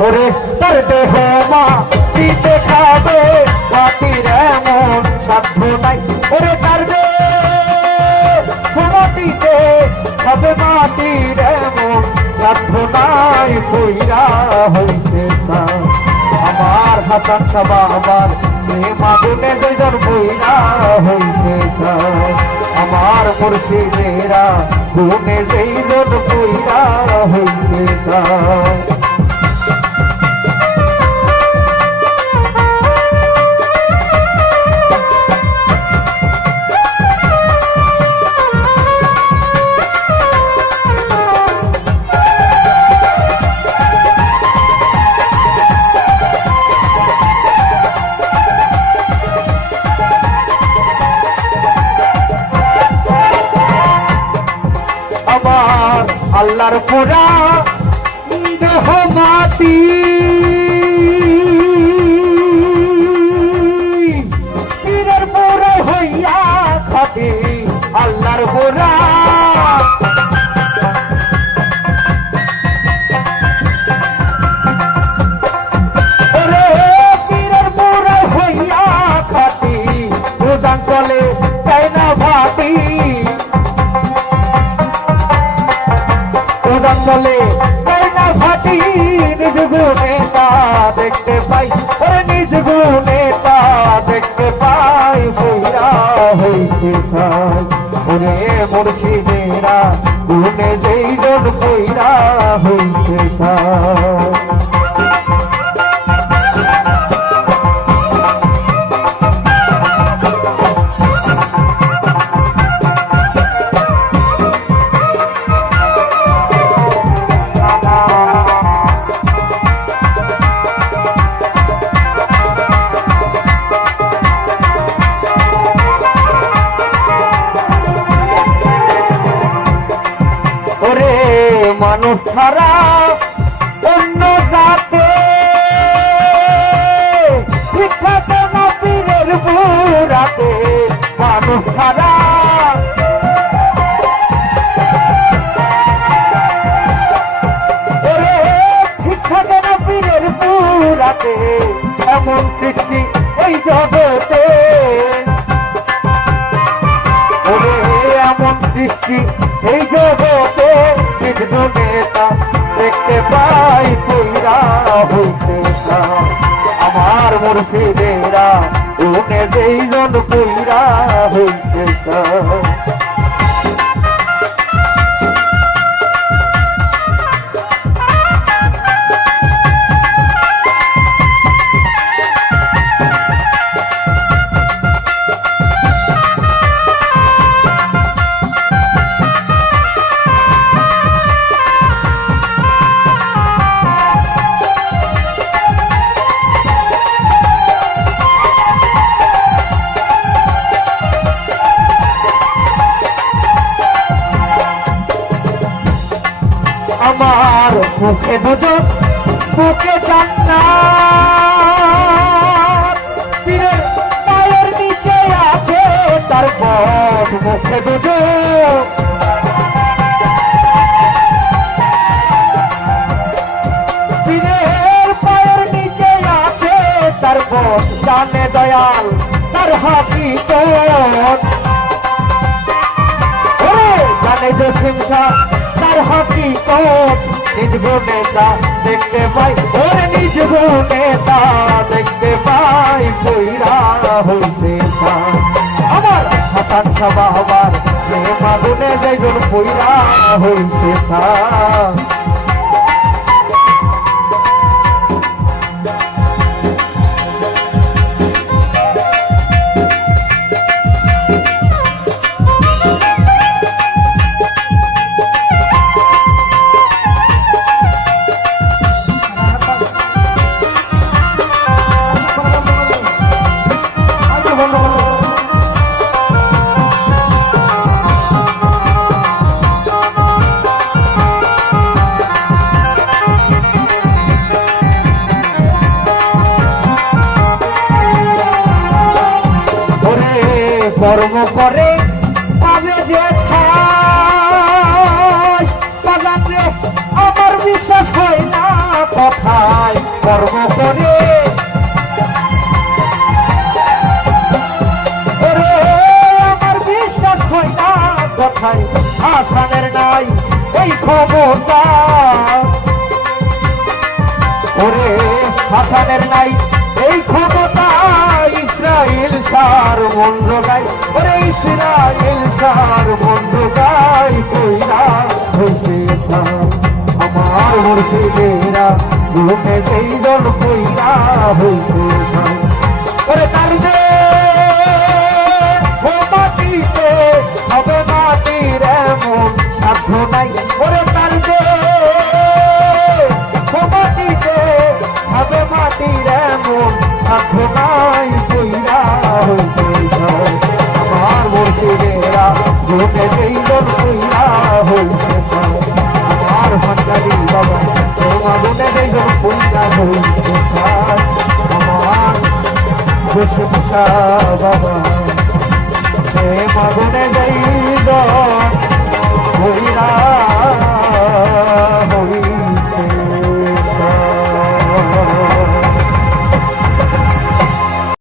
ওরে তার দেহ মাটিতে খাবে মাটির এমন সাধ্য নাই ওরে তার দেহ মাটিতে খাবে মাটির এমন সাধ্য নাই কইরা হইছে আমার হাসান সাবা আমার প্রেম আগুনে দুইজন বইরা হইছে আমার মুর্শিদেরা গুনে যেইজন বইরা হইছে আল্লাহর পোড়া দেহ মাটি পীরের পোড়া হইয়া খাটি আল্লাহর পোড়া ওরে পীরের পোড়া হইয়া খাটি উদান চলে তাই না ভাটি চলে না ভাটি নিজ গুণে তা দেখতে পাই ওরে নিজ গুণে তা দেখতে পাই বইরা হইছে ওরে মুর্শিদেরা গুণে যেইজন বইরা হইছে মানুষ ছাড়া অন্য জাতে শিক্ষাতে না পীরের বুড়াতে মানুষ ছাড়া ওরে শিক্ষাতে না পীরের বুড়াতে এমন সৃষ্টি এই জগতে ওরে এমন সৃষ্টি এই জগতে নেতা দেখতে পাই কইরা হইতে আমার মুর্শিদেরা উনে যেইজন কইরা হইতে আমার মুখে দুজন বুকে জান্নাত পীরের পায়ের নিচে আছে তার পথ মুখে দুজন পীরের পায়ের নিচে আছে তার পথ জানে দয়াল তার হাকিকত ওরে জানে জসিম শাহ তার হাকিকত নিজ গুণেতা দেখতে পাই ওরে নিজ গুণেতা দেখতে পাই কইরা হইছে আমার হাসান সাবা আমার প্রেম আগুনে যেজন কইরা হইছে কর্ম করে পাবে যে বাগান রে আমার বিশ্বাস হয় না কথায় কর্ম করে ওরে আমার বিশ্বাস হয় না কথায় হাসানের নাই এই ক্ষমতা ওরে হাসানের নাই এই ক্ষমতা ইসরায়েল সার মন্দ গাই ওরে ইসরায়েল সার মন্দ গাই কইরা হইছে আমার মুর্শিদেরা ঘুমে সেই দল কইরা হইছে ওরে তার যে ও মাটিতে হবে মাটির এমন সাধ্য নাই ওরে তার যে ও মাটিতে হবে মাটির এমন সাধ্য নাই কইরা হইছে আমার মুর্শিদেরা ঘুমে সেই দল কইরা হইছে আমার ভান্ডারি বাবা তোমার মনে নেই যখন কইরা হইছে আমার খুশি খুশা বাবা সে মাগুনে যাই কইরা